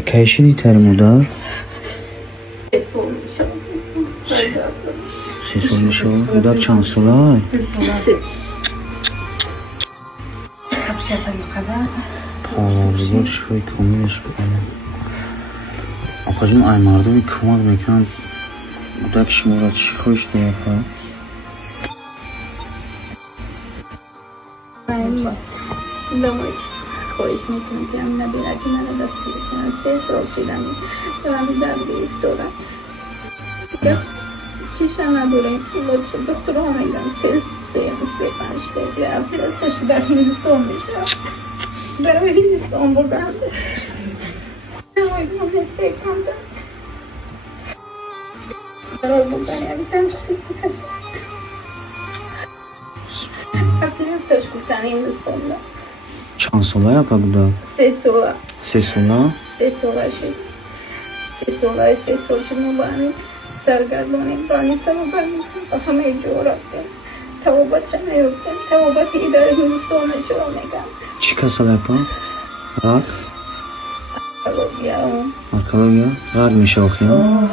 کایشی ترمودار؟ سه سال میشه بودار چند سالای؟ بزرگ شوی کامیلش بکنم آقاجون ای مردمی کمک میکنن بودک شما را چی خوش دیگه خواهش میکنم که هم نبیرتی من رو دست بکنم 3 سال شدم دارم در بیش دارم چیشم ندارم دکتر ها میگم 3-5 دیگه افتادش در هندوستان میشم برای هندوستان بردم نمایی کنم استیک هم دارم برای بردن یعنی تنجسی کنم هفته هستش کسن هندوستان دارم چند ساله یا بودار؟ 3 ساله 3 ساله؟ 3 ساله شد 3 سال شد مبانی سرگردانی بانی سرگردانی و همه جو رفتیم توابت چه نیفتیم توابت ایداره هندوستان شما میگم چی کساله پا؟ راک؟ اکولوگیا اکولوگیا؟ راک میشه آخی ها؟